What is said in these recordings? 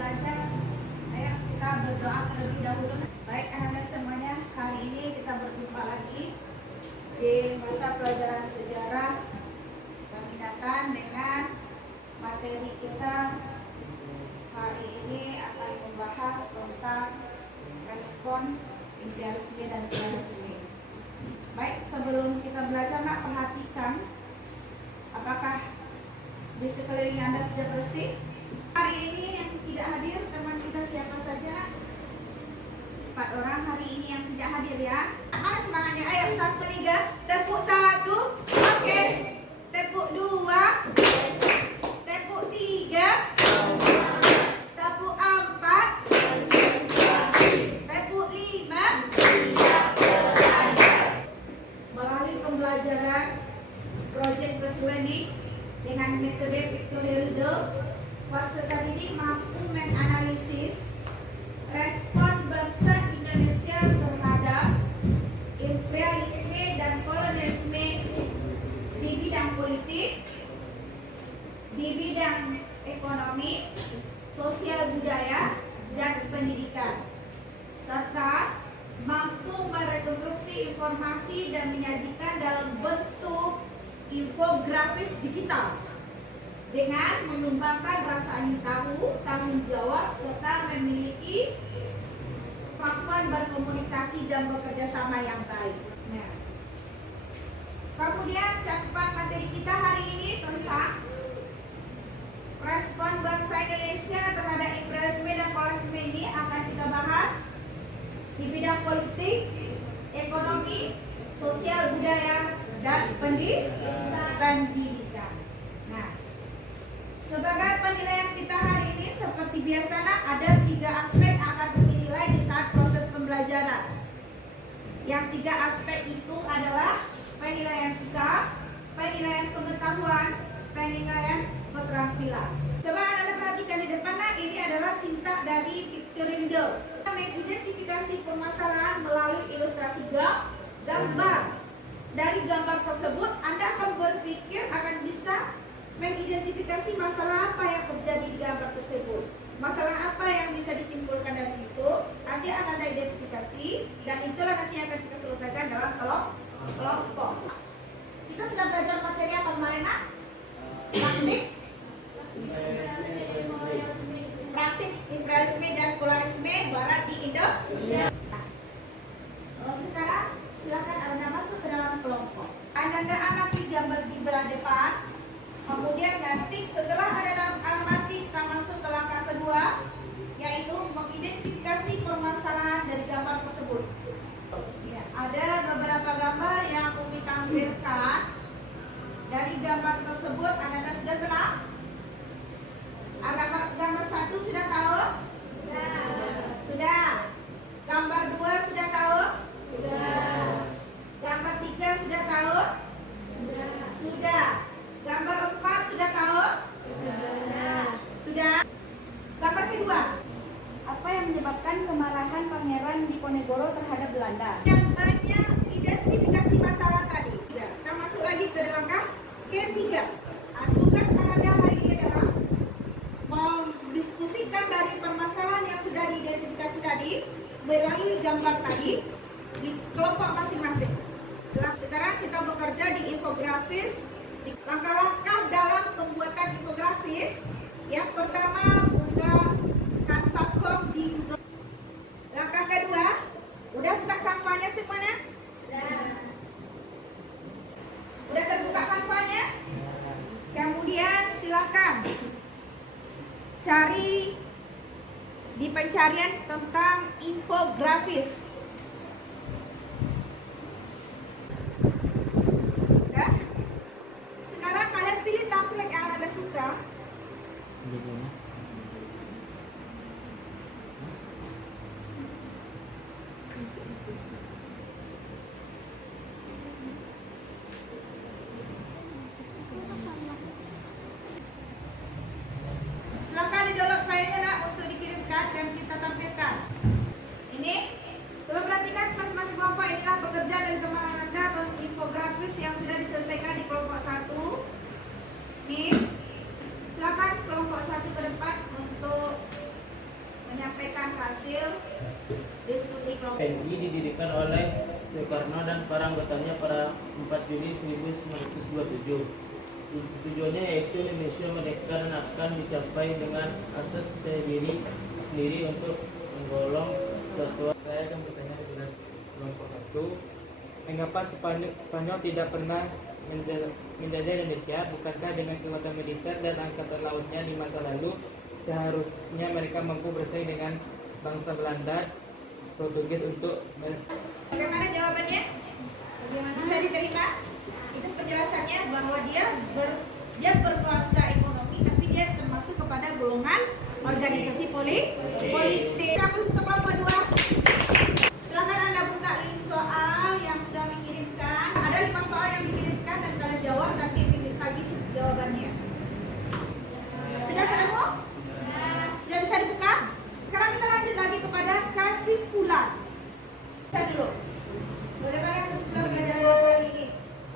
belajar. Ayo kita berdoa terlebih dahulu. Baik anak-anak semuanya, hari ini kita berjumpa lagi di mata pelajaran sejarah peminatan dengan materi kita hari ini akan membahas tentang respon imperialisme dan kolonialisme. Baik, sebelum kita belajar, nak perhatikan apakah di sekeliling Anda sudah bersih? Hari ini yang tidak hadir teman kita siapa saja? 4 orang hari ini yang tidak hadir ya. Mana semangatnya? Ayo 1, 3, tepuk 1, oke. Tepuk 2, tepuk 3, tepuk 4, tepuk 5. Melalui pembelajaran proyek Beswani dengan metode Victoria Riddle, peserta didik mampu menganalisis respon bangsa Indonesia terhadap imperialisme dan kolonialisme di bidang politik, di bidang ekonomi, sosial budaya, dan pendidikan, serta mampu merekonstruksi informasi dan menyajikan dalam bentuk infografis digital dengan mengembangkan rasa ingin tahu, tanggung jawab, serta memiliki kemampuan berkomunikasi dan bekerja sama yang baik. Nah, kemudian cakupan materi kita hari ini tentang respon bangsa Indonesia terhadap imperialisme dan kolonialisme ini akan kita bahas di bidang politik, ekonomi, sosial budaya, dan pendidikan. Nah, sebagai penilaian kita hari ini seperti biasanya ada 3 aspek akan dinilai di saat proses pembelajaran. Yang 3 aspek itu adalah penilaian sikap, penilaian pengetahuan, penilaian keterampilan. Coba Anda perhatikan di depan, ini adalah sintak dari Victoria Riddle. Mengidentifikasi permasalahan melalui ilustrasi gambar. Dari gambar tersebut Anda akan berpikir akan bisa mengidentifikasi masalah apa yang terjadi di gambar tersebut. Masalah apa yang bisa ditimbulkan dari situ, nanti akan Anda identifikasi, dan itulah nanti akan kita selesaikan dalam kelompok. Kita sudah belajar materi apa kemarin, nak? Praktik imperialisme dan kolonialisme barat di Indonesia. Sekarang silakan Anda masuk ke dalam kelompok. Anda amati gambar di belah depan. Kemudian nanti setelah Anda amati, kita masuk ke langkah kedua, yaitu mengidentifikasi permasalahan dari gambar tersebut. Ya, ada beberapa gambar yang Umi tampilkan. Dari gambar tersebut Anda sudah kenal? Gambar 1 sudah tahu? Sudah. Gambar 2 sudah tahu? Gambar 3 sudah tahu? Sudah. Gambar 4 sudah tahu? Sudah. Gambar kedua, apa yang menyebabkan kemarahan Pangeran Diponegoro terhadap Belanda? Yang banyak identifikasi masalah tadi. Kita masuk lagi ke langkah ketiga. Tugas Anda hari ini adalah mendiskusikan dari permasalahan yang sudah diidentifikasi tadi melalui gambar tadi di kelompok masing-masing. Sekarang kita bekerja di infografis, di langkah-langkah dalam pembuatan infografis. Yang pertama, buka Canva form di Google. Langkah kedua, udah buka Canva-nya semuanya? Udah terbuka Canva-nya? Kemudian silakan cari di pencarian tentang infografis. Udah? Sekarang kalian pilih template yang Anda suka. Silakan di-download filenya, nak, untuk dikirimkan dan kita tampilkan. Ini FNI didirikan oleh Soekarno dan para anggotanya pada 4 Juli 1927. Tujuannya yaitu Indonesia merdeka dan akan dicapai dengan asas sendiri untuk menggolong kesatuan. Saya akan bertanya dengan kelompok 1. Mengapa Spanyol tidak pernah menjajah Indonesia? Bukankah dengan kekuatan militer dan angkatan lautnya di masa lalu seharusnya mereka mampu bersaing dengan bangsa Belanda, Portugis untuk Bagaimana jawabannya? Bisa diterima? Itu penjelasannya bahwa dia berkuasa ekonomi, tapi dia termasuk kepada golongan organisasi politik. Kamu untuk kelompok 2. Silakan Anda buka link soal yang sudah dikirimkan. Ada 5 soal yang dikirimkan dan kalian jawab, nanti lagi jawabannya. Sudah ketemu? Sudah bisa dibuka? Sekarang kita lanjut lagi kepada kesimpulan. Kita dulu. Bagaimana kesimpulan pelajaran hari ini?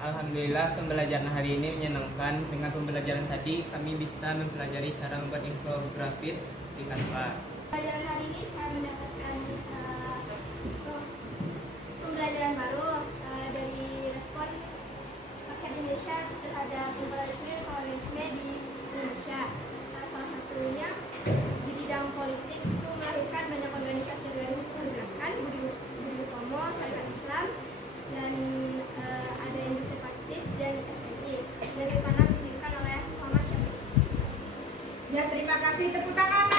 Alhamdulillah pembelajaran hari ini menyenangkan. Dengan pembelajaran tadi kami bisa mempelajari cara membuat infografis di Canva. Pelajaran hari ini saya mendapatkan pembelajaran baru dari respon rakyat Indonesia terhadap kolonialisme di Indonesia. Salah satunya di bidang politik itu melahirkan banyak organisasi pergerakan, Budi Utomo, Syarikat Islam, dan ada industri praktis dan SNI, dari mana didirikan oleh Muhammad Syafi'i. Ya, terima kasih, tepuk tangan.